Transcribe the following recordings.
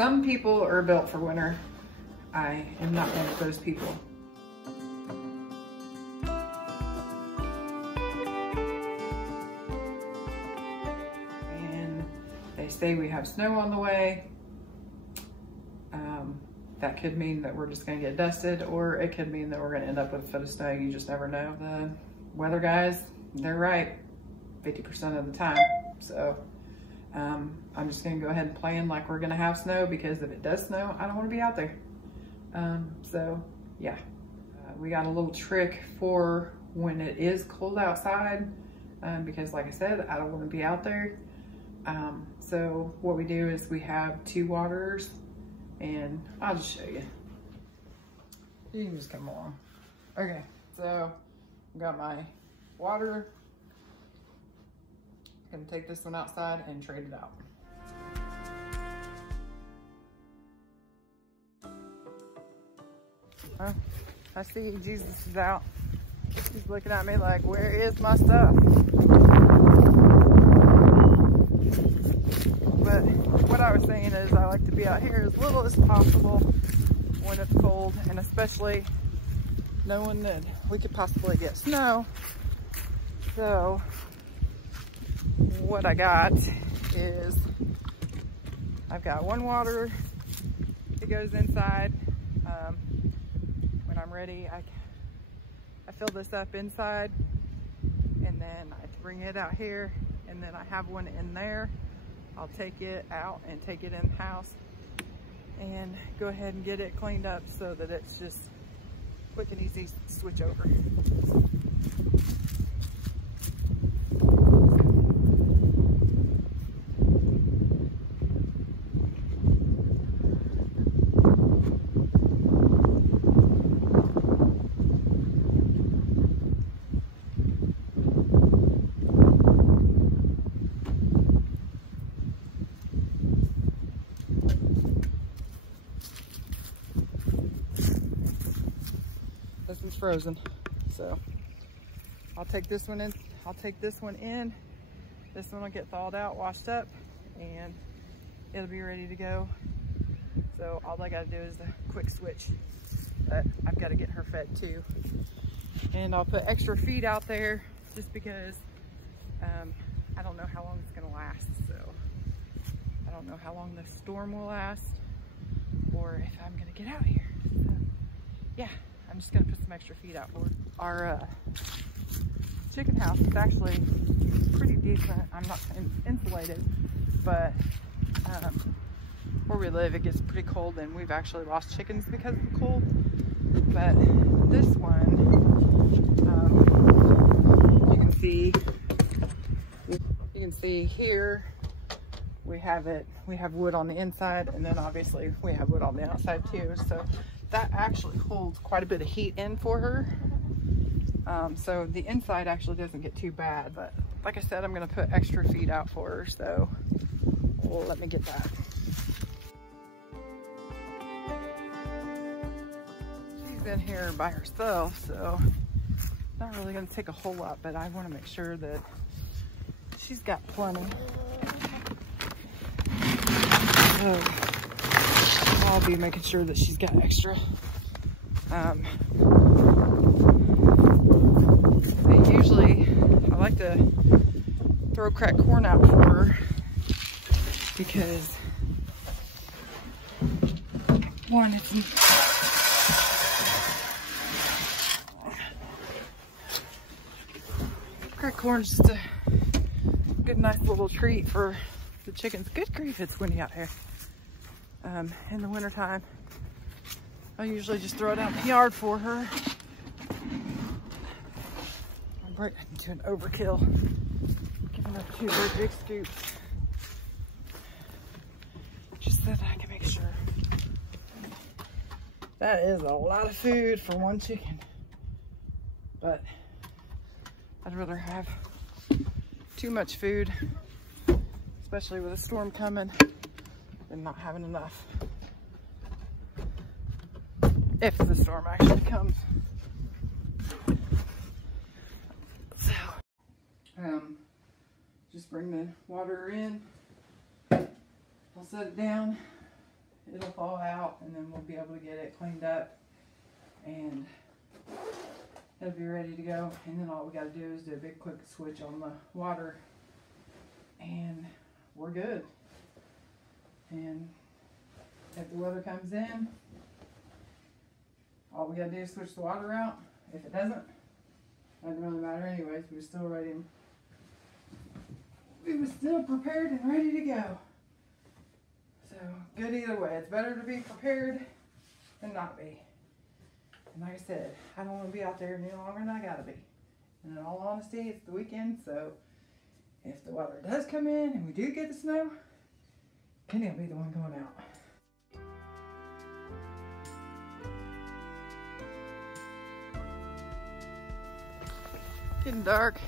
Some people are built for winter. I am not one of those people. And they say we have snow on the way. That could mean that we're just gonna get dusted, or it could mean that we're gonna end up with a foot of snow. You just never know. The weather guys, they're right 50% of the time. So I'm just gonna go ahead and plan like we're gonna have snow, because if it does snow, I don't wanna be out there. So yeah, we got a little trick for when it is cold outside, because like I said, I don't wanna be out there. So what we do is we have 2 waters, and I'll just show you. You can just come along. Okay, so I've got my water. I'm gonna take this one outside and trade it out. I see Jesus is out. He's looking at me like, where is my stuff? But what I was saying is I like to be out here as little as possible when it's cold, and especially knowing that we could possibly get snow. So what I got is I've got 1 water that goes inside. When I'm ready, I fill this up inside, and then I bring it out here, and then I have one in there. I'll take it out and take it in the house and go ahead and get it cleaned up so that it's just quick and easy to switch over. This one's frozen, so I'll take this one in. This one will get thawed out, washed up, and it'll be ready to go. So all I gotta do is a quick switch, but I've got to get her fed too. And I'll put extra feed out there just because I don't know how long it's gonna last. So I don't know how long the storm will last, or if I'm gonna get out here. So, yeah. I'm just gonna put some extra feed out for it. Our chicken house is actually pretty decent. I'm not insulated, but where we live, it gets pretty cold, and we've actually lost chickens because of the cold. But this one, you can see here, we have wood on the inside, and then obviously we have wood on the outside too. So that actually holds quite a bit of heat in for her. So the inside actually doesn't get too bad, but like I said, I'm gonna put extra feed out for her, so let me get that. She's in here by herself, so not really gonna take a whole lot, but I wanna make sure that she's got plenty. So I'll be making sure that she's got extra. I like to throw cracked corn out for her, because one, cracked corn's just a good, nice little treat for the chickens. Good grief, it's windy out here. In the wintertime, I usually just throw it out in the yard for her. I'm right into an overkill. Giving her 2 very big scoops, just so that I can make sure. That is a lot of food for 1 chicken, but I'd rather have too much food, especially with a storm coming, than not having enough. If the storm actually comes. So, just bring the water in. I'll set it down, it'll thaw out, and then we'll be able to get it cleaned up, and it'll be ready to go. And then all we got to do is do a big quick switch on the water, and we're good. And if the weather comes in, all we got to do is switch the water out. If it doesn't, it doesn't really matter anyways. We're still ready. We were still prepared and ready to go. So good either way. It's better to be prepared than not be. And like I said, I don't want to be out there any longer than I gotta be. And in all honesty, it's the weekend, so if the weather does come in and we do get the snow, Kenny will be the one going out. Getting dark.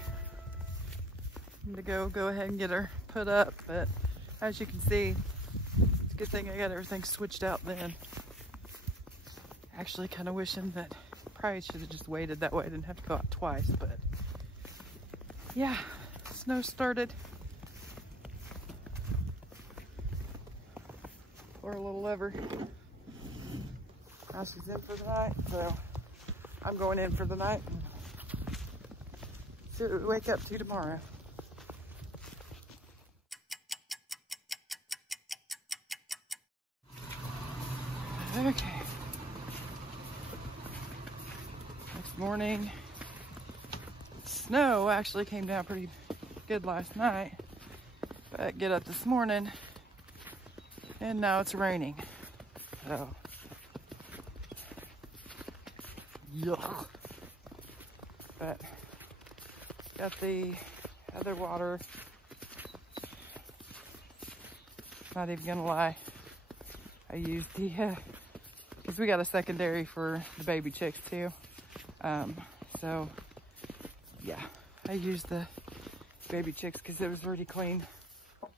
I'm gonna go ahead and get her put up, but as you can see, it's a good thing I got everything switched out then. Actually kind of wishing that probably should have just waited that way. I didn't have to go out twice, but yeah, snow started. Poor little lever. Now she's in for the night, so I'm going in for the night. See what we wake up to tomorrow. Okay. Next morning. Snow actually came down pretty good last night, but get up this morning and now it's raining. So, yuck. But got the other water. Not even gonna lie, I used the because we got a secondary for the baby chicks too. So yeah, I used the baby chicks because it was already clean.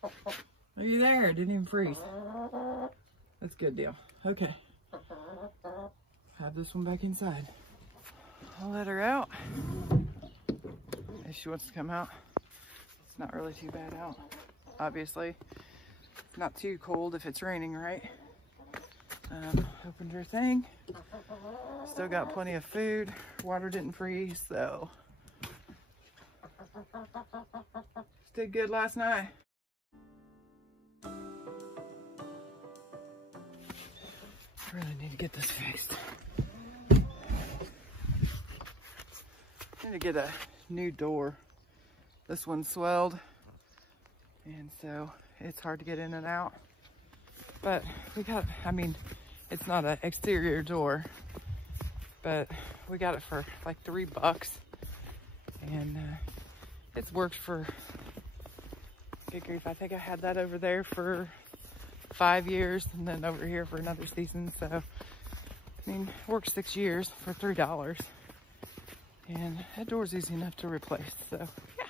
Are you there? It didn't even freeze. That's a good deal. Okay, have this one back inside. I'll let her out if she wants to come out. It's not really too bad out, obviously. It's not too cold if it's raining, right? Opened her thing. Still got plenty of food. Water didn't freeze, so did good last night. I really need to get this fixed. I need to get a new door. This one's swelled, and so it's hard to get in and out. But we got, I mean, it's not an exterior door, but we got it for like $3. And it's worked for, good grief, I think I had that over there for 5 years and then over here for another season. So, I mean, it worked 6 years for $3. And that door's easy enough to replace, so yeah.